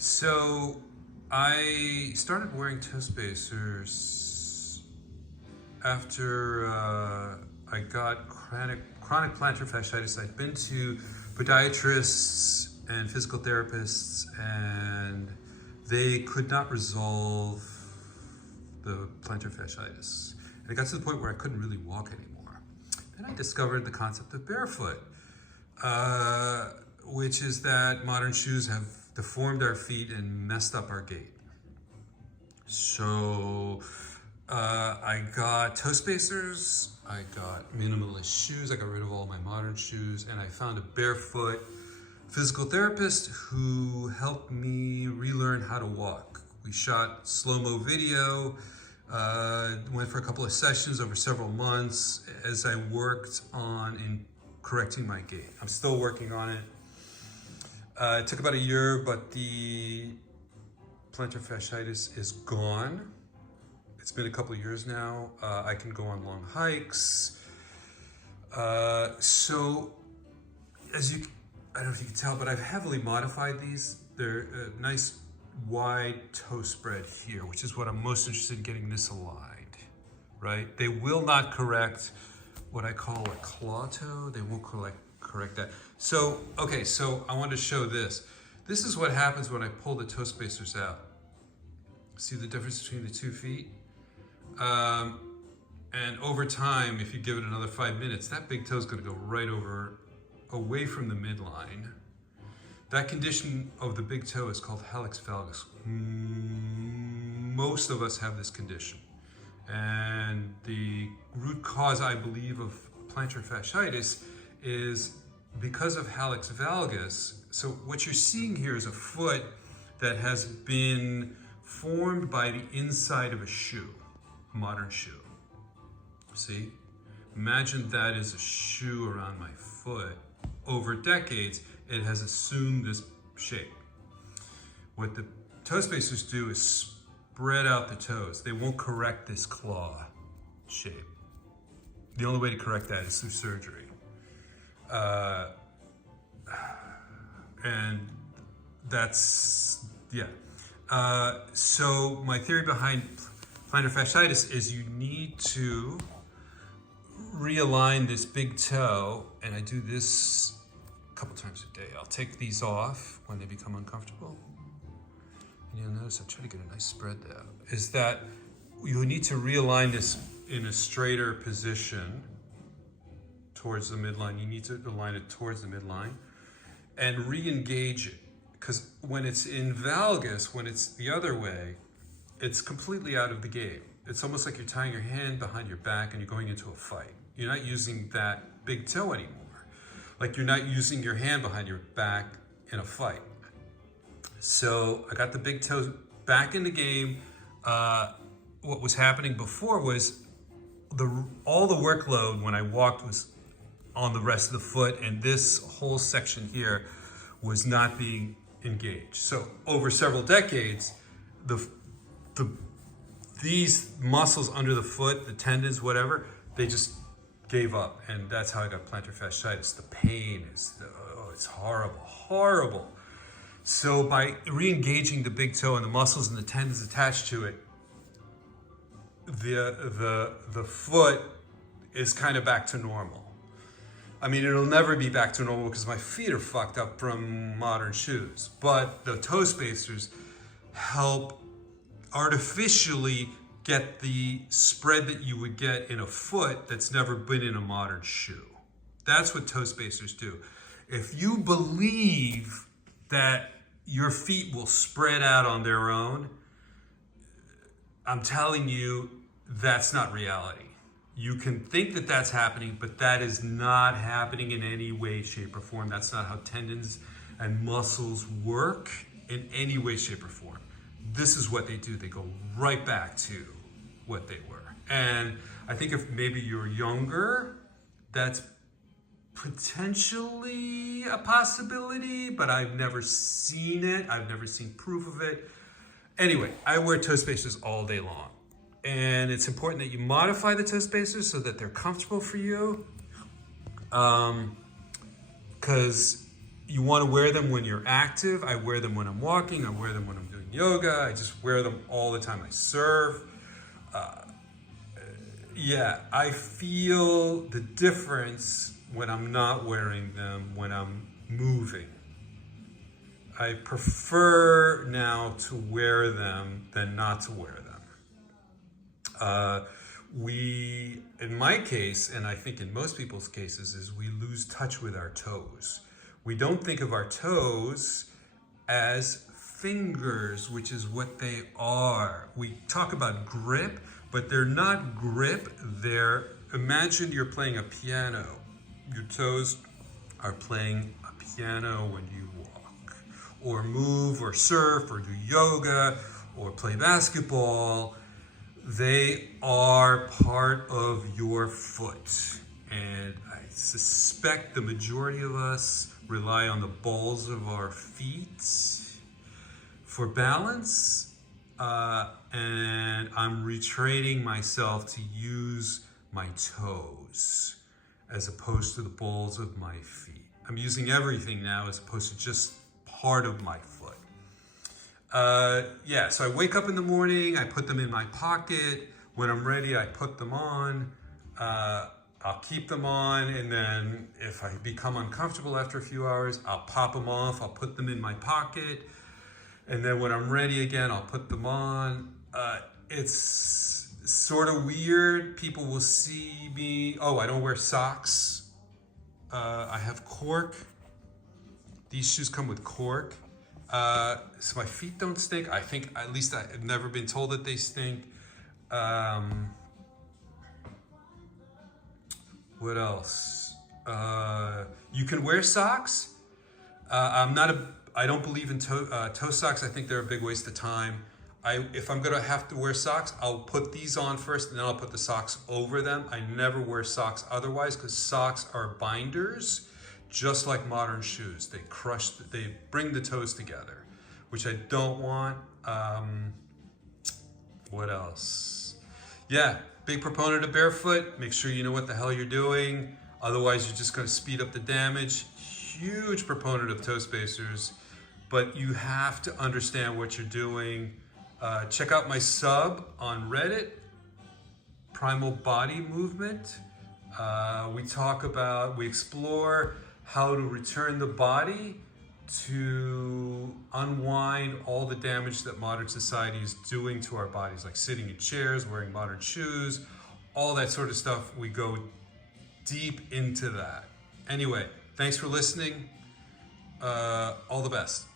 So I started wearing toe spacers after I got chronic plantar fasciitis. I'd been to podiatrists and physical therapists, and they could not resolve the plantar fasciitis. And it got to the point where I couldn't really walk anymore. Then I discovered the concept of barefoot, which is that modern shoes have deformed our feet and messed up our gait. So I got toe spacers, I got minimalist shoes, I got rid of all my modern shoes, and I found a barefoot physical therapist who helped me relearn how to walk. We shot slow-mo video, went for a couple of sessions over several months as I worked on correcting my gait. I'm still working on it. It took about a year, but the plantar fasciitis is gone. It's been a couple of years now. I can go on long hikes. So, I don't know if you can tell, but I've heavily modified these. They're a nice wide toe spread here, which is what I'm most interested in, getting this aligned, right? They will not correct what I call a claw toe. They won't correct that. So, okay, so I wanted to show this. This is what happens when I pull the toe spacers out. See the difference between the 2 feet? And over time, if you give it another 5 minutes, that big toe is going to go right away from the midline. That condition of the big toe is called hallux valgus. Most of us have this condition. And the root cause, I believe, of plantar fasciitis is because of hallux valgus. So what you're seeing here is a foot that has been formed by the inside of a shoe, a modern shoe. See? Imagine that is a shoe around my foot. Over decades, it has assumed this shape. What the toe spacers do is spread out the toes. They won't correct this claw shape. The only way to correct that is through surgery. And that's, yeah. So my theory behind plantar fasciitis is you need to realign this big toe, and I do this a couple times a day. I'll take these off when they become uncomfortable. And you'll notice I try to get a nice spread there. Is that you need to realign this in a straighter position towards the midline. You need to align it towards the midline and re-engage it. Because when it's in valgus, when it's the other way, it's completely out of the game. It's almost like you're tying your hand behind your back and you're going into a fight. You're not using that big toe anymore. Like you're not using your hand behind your back in a fight. So I got the big toe back in the game. What was happening before was all the workload when I walked was on the rest of the foot, and this whole section here was not being engaged. So over several decades, these muscles under the foot, the tendons, whatever, they just gave up, and that's how I got plantar fasciitis. The pain is, it's horrible, horrible. So by re-engaging the big toe and the muscles and the tendons attached to it, the foot is kind of back to normal. I mean, it'll never be back to normal because my feet are fucked up from modern shoes. But the toe spacers help artificially get the spread that you would get in a foot that's never been in a modern shoe. That's what toe spacers do. If you believe that your feet will spread out on their own, I'm telling you, that's not reality. You can think that that's happening, but that is not happening in any way, shape, or form. That's not how tendons and muscles work in any way, shape, or form. This is what they do. They go right back to what they were. And I think if maybe you're younger, that's potentially a possibility, but I've never seen it. I've never seen proof of it. Anyway, I wear toe spacers all day long. And it's important that you modify the toe spacers so that they're comfortable for you. Because you want to wear them when you're active. I wear them when I'm walking. I wear them when I'm doing yoga. I just wear them all the time. I surf. Yeah, I feel the difference when I'm not wearing them, when I'm moving. I prefer now to wear them than not to wear them. In my case, and I think in most people's cases, is we lose touch with our toes. We don't think of our toes as fingers, which is what they are. We talk about grip, but they're not grip. Imagine you're playing a piano. Your toes are playing a piano when you walk, or move, or surf, or do yoga, or play basketball. They are part of your foot. And I suspect the majority of us rely on the balls of our feet for balance. And I'm retraining myself to use my toes as opposed to the balls of my feet. I'm using everything now as opposed to just part of my foot. So I wake up in the morning, I put them in my pocket. When I'm ready, I put them on. I'll keep them on, and then if I become uncomfortable after a few hours, I'll pop them off. I'll put them in my pocket. And then when I'm ready again, I'll put them on. It's sort of weird. People will see me. Oh, I don't wear socks. I have cork. These shoes come with cork. So my feet don't stink. I think, at least I've never been told that they stink. What else? You can wear socks. I don't believe in toe socks. I think they're a big waste of time. If I'm gonna have to wear socks, I'll put these on first and then I'll put the socks over them. I never wear socks otherwise because socks are binders, just like modern shoes. They bring the toes together, which I don't want. What else? Yeah, big proponent of barefoot. Make sure you know what the hell you're doing. Otherwise, you're just gonna speed up the damage. Huge proponent of toe spacers, but you have to understand what you're doing. Check out my sub on Reddit, Primal Body Movement. We explore how to return the body to unwind all the damage that modern society is doing to our bodies, like sitting in chairs, wearing modern shoes, all that sort of stuff. We go deep into that. Anyway, thanks for listening. All the best.